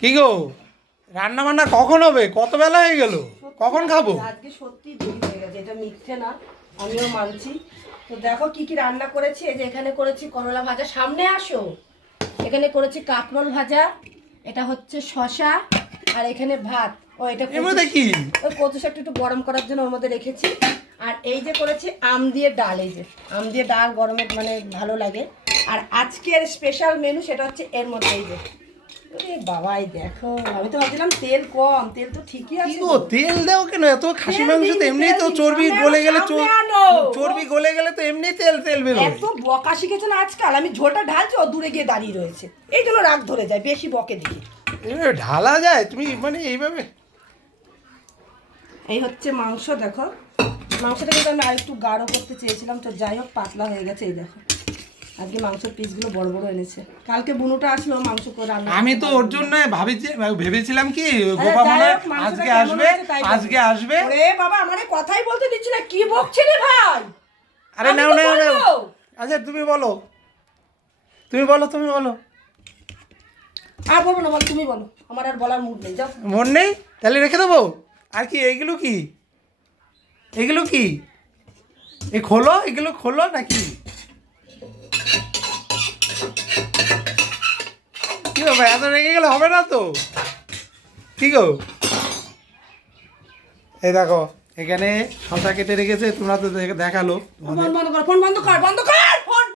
কি গো, রান্না বান্না কখন হবে? কত বেলা হয়ে গেল, কখন খাবো? আজকে সত্যি দেরি হয়ে গেছে, এটা মিথ্যে না, আমিও মানছি। তো দেখো কি কি রান্না করেছি। এই যে এখানে করেছি করলা ভাজা, সামনে আসো। এখানে করেছি কাঁকরোল ভাজা, এটা হচ্ছে শসা, আর এখানে ভাত। ও এটা এর মধ্যে কি? ওই কচু শাকটা একটু গরম করার জন্য ওর মধ্যে রেখেছি। আর এই যে করেছি আম দিয়ে ডাল, এই যে আম দিয়ে ডাল গরমে মানে ভালো লাগে। আর আজকের স্পেশাল মেনু সেটা হচ্ছে এর মধ্যে এই যে, আরে বাবাই দেখো, আমি তো ভাবছিলাম তেল কম, তেল তো ঠিকই কি আছে। গো, তেল দাও কেন? এত খাসি তেল মাংস তো দিই, এমনি তেল তো দিই, চর্বি সামনে গলে গেলে আনো, সামনে আনো। চর্বি গলে গেলে তো এমনি তেল তেল বেরোয়। এত বকা শিখেছে না আজকাল, আমি ঝোলটা ঢালছি ও দূরে গিয়ে দাঁড়িয়ে রয়েছে, এই জন্য রাগ ধরে যায়, বেশি বকে দিকে। এভাবে ঢালা যায়? তুমি মানে এইভাবে? এই হচ্ছে মাংস, দেখো মাংসটা কিন্তু আমি আরেকটু গাঢ় করতে চেয়েছিলাম, তো যাই হোক পাতলা হয়ে গেছে। এই দেখো আজকে মাংসের পিসগুলো বড় বড় এনেছে, কালকে বুনুটা আসলো মাংস করে রান্না আমি তো করতে ওর পারবো না। জন্য ভেবেছিলাম কি আরে গোপা যাই মনে হয় হোক, মাংসটা আজকে কেমন আসবে, হয়েছে তাই বলো। আজকে আসবে। ওরে বাবা, আমারে কথাই বলতে দিচ্ছি না, কি বকছে রে ভাই? আরে আমি নাও তো নাও নাও। বলবো। আচ্ছা তুমি বলো, তুমি বলো, তুমি বলো। আর বলবো না, বল তুমি বলো, আমার আর বলার মুড নেই, যাও। মন নেই? তাহলে রেখে দেবো। আর কি এইগুলো কি? এগুলো কি? এই খোলো, এগুলো খোলো নাকি? কি বাবা, এত রেখে গেলে হবে না তো। কি গো, এই দেখো এখানে শশা কেটে রেখেছে, তোমরা তো দেখালো ফোন বন্ধ কর, ফোন বন্ধ কর, বন্ধ কর।